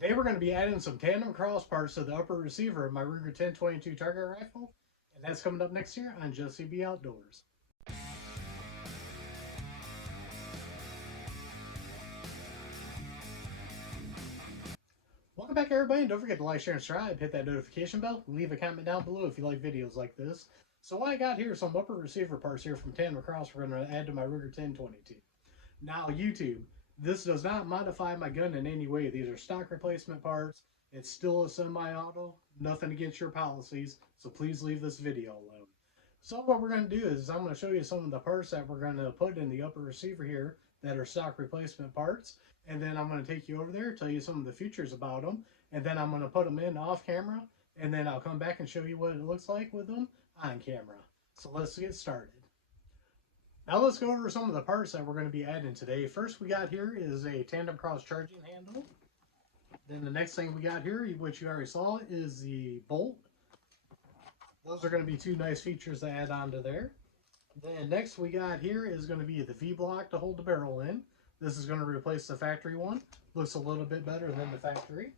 Today we're going to be adding some tandem cross parts to the upper receiver of my Ruger 1022 target rifle, and that's coming up next year on Jesse B Outdoors. Welcome back everybody, and don't forget to like, share, and subscribe, hit that notification bell, leave a comment down below if you like videos like this. So what I got here is some upper receiver parts here from Tandemkross we're going to add to my Ruger 1022. Now YouTube, this does not modify my gun in any way. These are stock replacement parts. It's still a semi-auto. Nothing against your policies, so please leave this video alone. So what we're going to do is I'm going to show you some of the parts that we're going to put in the upper receiver here that are stock replacement parts. And then I'm going to take you over there, tell you some of the features about them. And then I'm going to put them in off camera. And then I'll come back and show you what it looks like with them on camera. So let's get started. Now let's go over some of the parts that we're going to be adding today. First we got here is a Tandemkross charging handle. Then the next thing we got here, which you already saw, is the bolt. Those are going to be two nice features to add onto there. Then next we got here is going to be the V-block to hold the barrel in. This is going to replace the factory one. Looks a little bit better than the factory.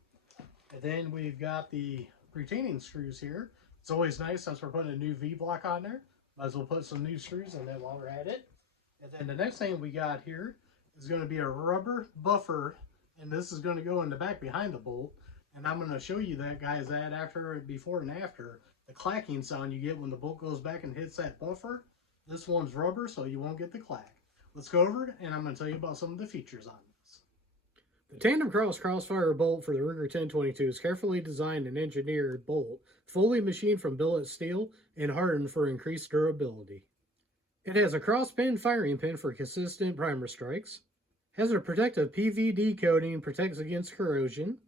And then we've got the retaining screws here. It's always nice since we're putting a new V-block on there. Might as well put some new screws in there while we're at it. And then the next thing we got here is going to be a rubber buffer. And this is going to go in the back behind the bolt. And I'm going to show you that, guys, that before and after. The clacking sound you get when the bolt goes back and hits that buffer. This one's rubber, so you won't get the clack. Let's go over it, and I'm going to tell you about some of the features on this. The Tandemkross Krossfire Bolt for the Ruger 1022 is carefully designed and engineered bolt, fully machined from billet steel and hardened for increased durability. It has a cross-pin firing pin for consistent primer strikes, has a protective PVD coating, protects against corrosion,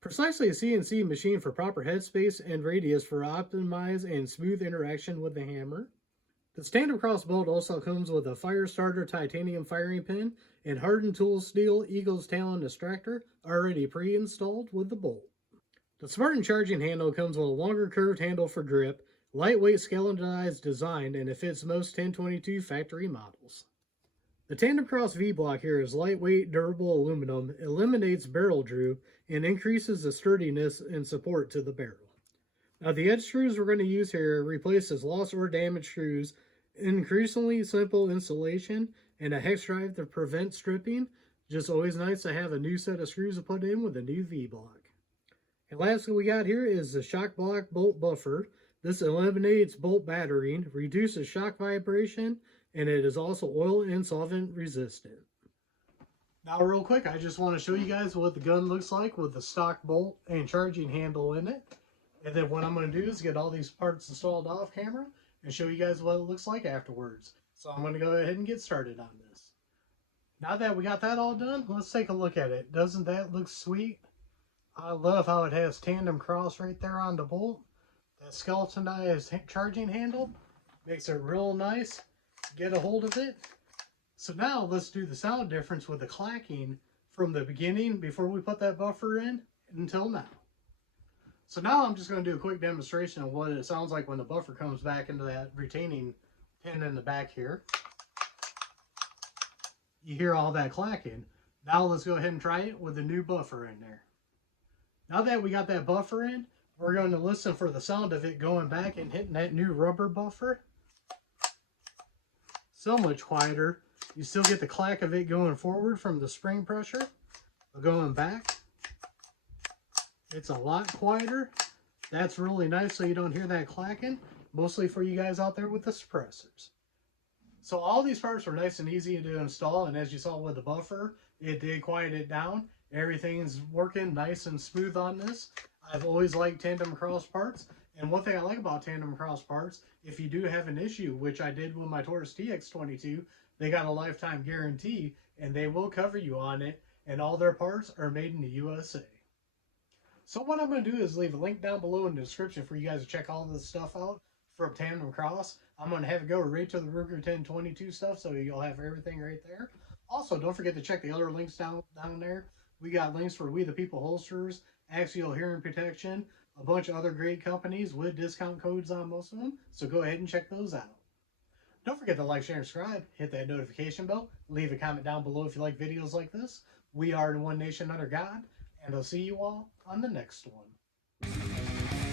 precisely a CNC machine for proper headspace and radius for optimized and smooth interaction with the hammer. The Tandemkross bolt also comes with a fire starter titanium firing pin and hardened tool steel Eagle's Talon extractor already pre-installed with the bolt. The Spartan charging handle comes with a longer curved handle for grip, lightweight skeletonized design, and it fits most 1022 factory models. The Tandemkross V-block here is lightweight, durable aluminum, eliminates barrel droop, and increases the sturdiness and support to the barrel. Now the edge screws we're going to use here replaces lost or damaged screws, increasingly simple installation, and a hex drive to prevent stripping. Just always nice to have a new set of screws to put in with a new V-block. And lastly we got here is the Shockblock Bolt buffer. This eliminates bolt battering, reduces shock vibration, and it is also oil and solvent resistant. Now real quick, I just want to show you guys what the gun looks like with the stock bolt and charging handle in it. And then what I'm going to do is get all these parts installed off camera and show you guys what it looks like afterwards. So I'm going to go ahead and get started on this. Now that we got that all done, let's take a look at it. Doesn't that look sweet? I love how it has Tandemkross right there on the bolt. That skeletonized charging handle makes it real nice. Get a hold of it. So now let's do the sound difference with the clacking from the beginning before we put that buffer in until now. So now I'm just going to do a quick demonstration of what it sounds like when the buffer comes back into that retaining pin in the back here. You hear all that clacking. Now let's go ahead and try it with the new buffer in there. Now that we got that buffer in, we're going to listen for the sound of it going back and hitting that new rubber buffer. So much quieter. You still get the clack of it going forward from the spring pressure, but going back, it's a lot quieter. That's really nice so you don't hear that clacking, mostly for you guys out there with the suppressors. So all these parts were nice and easy to install, and as you saw with the buffer, it did quiet it down. Everything's working nice and smooth on this. I've always liked Tandemkross parts, and one thing I like about Tandemkross parts, if you do have an issue, which I did with my Taurus TX22, they got a lifetime guarantee, and they will cover you on it, and all their parts are made in the USA. So what I'm going to do is leave a link down below in the description for you guys to check all this stuff out from Tandemkross. I'm going to have it go right to the Ruger 1022 stuff, so you'll have everything right there. Also, don't forget to check the other links down there. We got links for We the People holsters, Axial hearing protection, a bunch of other great companies with discount codes on most of them, so go ahead and check those out. Don't forget to like, share, and subscribe. Hit that notification bell. Leave a comment down below if you like videos like this. We are in one nation under God, And I'll see you all on the next one.